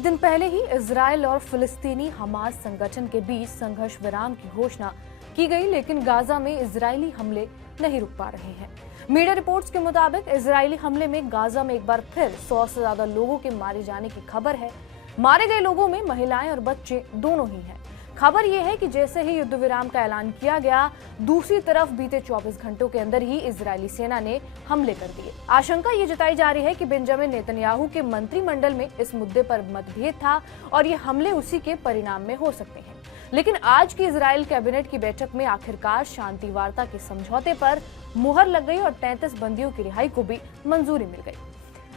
एक दिन पहले ही इजराइल और फिलिस्तीनी हमास संगठन के बीच संघर्ष विराम की घोषणा की गई, लेकिन गाजा में इजरायली हमले नहीं रुक पा रहे हैं। मीडिया रिपोर्ट्स के मुताबिक इजरायली हमले में गाजा में एक बार फिर 100 से ज्यादा लोगों के मारे जाने की खबर है। मारे गए लोगों में महिलाएं और बच्चे दोनों ही हैं। खबर यह है कि जैसे ही युद्ध विराम का ऐलान किया गया, दूसरी तरफ बीते 24 घंटों के अंदर ही इजरायली सेना ने हमले कर दिए। आशंका ये जताई जा रही है कि बेंजामिन नेतन्याहू के मंत्रिमंडल में इस मुद्दे पर मतभेद था और ये हमले उसी के परिणाम में हो सकते हैं। लेकिन आज की इजराइल कैबिनेट की बैठक में आखिरकार शांति वार्ता के समझौते पर मुहर लग गई और 33 बंदियों की रिहाई को भी मंजूरी मिल गई।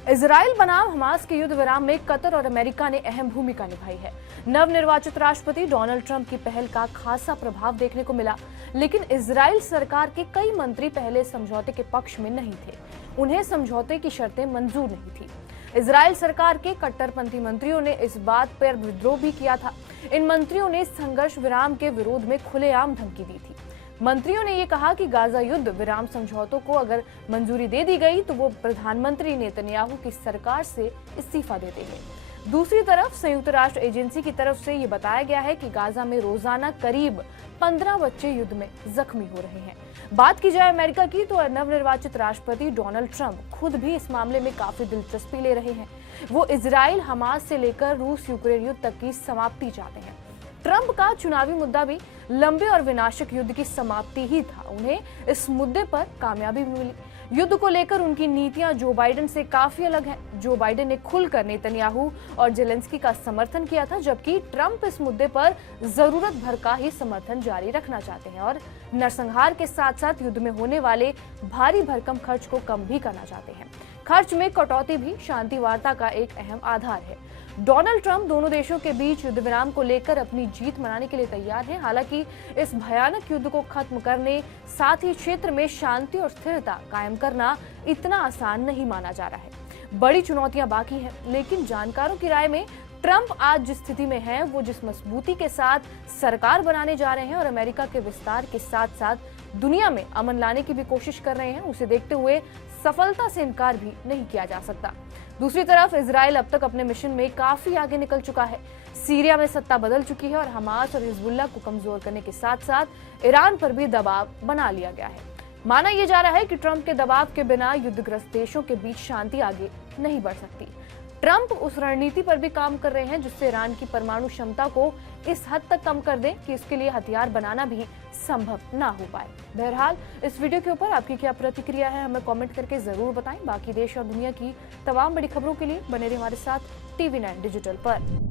इजराइल बनाम हमास के युद्ध विराम में कतर और अमेरिका ने अहम भूमिका निभाई है। नवनिर्वाचित राष्ट्रपति डोनाल्ड ट्रंप की पहल का खासा प्रभाव देखने को मिला, लेकिन इजराइल सरकार के कई मंत्री पहले समझौते के पक्ष में नहीं थे। उन्हें समझौते की शर्तें मंजूर नहीं थी। इजराइल सरकार के कट्टरपंथी मंत्रियों ने इस बात पर विद्रोह भी किया था। इन मंत्रियों ने संघर्ष विराम के विरोध में खुलेआम धमकी दी थी। मंत्रियों ने ये कहा कि गाजा युद्ध विराम समझौतों को अगर मंजूरी दे दी गई तो वो प्रधानमंत्री नेतन्याहू की सरकार से इस्तीफा दे देंगे। दूसरी तरफ संयुक्त राष्ट्र एजेंसी की तरफ से ये बताया गया है कि गाजा में रोजाना करीब 15 बच्चे युद्ध में जख्मी हो रहे हैं। बात की जाए अमेरिका की तो नवनिर्वाचित राष्ट्रपति डोनाल्ड ट्रंप खुद भी इस मामले में काफी दिलचस्पी ले रहे हैं। वो इजराइल हमास से लेकर रूस यूक्रेन युद्ध तक की समाप्ति चाहते हैं। ट्रंप का चुनावी मुद्दा भी लंबे और विनाशक युद्ध की समाप्ति ही था। उन्हें इस मुद्दे पर कामयाबी मिली। युद्ध को लेकर उनकी नीतियां जो बाइडेन से काफी अलग हैं। जो बाइडेन ने खुलकर नेतन्याहू और जेलेंस्की का समर्थन किया था, जबकि ट्रंप इस मुद्दे पर जरूरत भर का ही समर्थन जारी रखना चाहते हैं और नरसंहार के साथ साथ युद्ध में होने वाले भारी भरकम खर्च को कम भी करना चाहते हैं। खर्च में कटौती भी शांति वार्ता का एक अहम आधार है। डोनाल्ड ट्रंप दोनों देशों के बीच युद्ध विराम को लेकर अपनी जीत मनाने के लिए तैयार हैं। हालांकि इस भयानक युद्ध को खत्म करने, साथ ही क्षेत्र में शांति और स्थिरता कायम करना इतना आसान नहीं माना जा रहा है। बड़ी चुनौतियां बाकी हैं, लेकिन जानकारों की राय में ट्रंप आज जिस स्थिति में हैं, वो जिस मजबूती के साथ सरकार बनाने जा रहे हैं और अमेरिका के विस्तार के साथ साथ दुनिया में अमन लाने की भी कोशिश कर रहे हैं, उसे देखते हुए सफलता से इनकार भी नहीं किया जा सकता। दूसरी तरफ इजराइल अब तक अपने मिशन में काफी आगे निकल चुका है। सीरिया में सत्ता बदल चुकी है और हमास और हिजबुल्लाह को कमजोर करने के साथ साथ ईरान पर भी दबाव बना लिया गया है। माना यह जा रहा है कि ट्रंप के दबाव के बिना युद्धग्रस्त देशों के बीच शांति आगे नहीं बढ़ सकती। ट्रंप उस रणनीति पर भी काम कर रहे हैं जिससे ईरान की परमाणु क्षमता को इस हद तक कम कर दें कि इसके लिए हथियार बनाना भी संभव ना हो पाए। बहरहाल इस वीडियो के ऊपर आपकी क्या प्रतिक्रिया है, हमें कमेंट करके जरूर बताएं। बाकी देश और दुनिया की तमाम बड़ी खबरों के लिए बने रहिए हमारे साथ TV9 डिजिटल पर।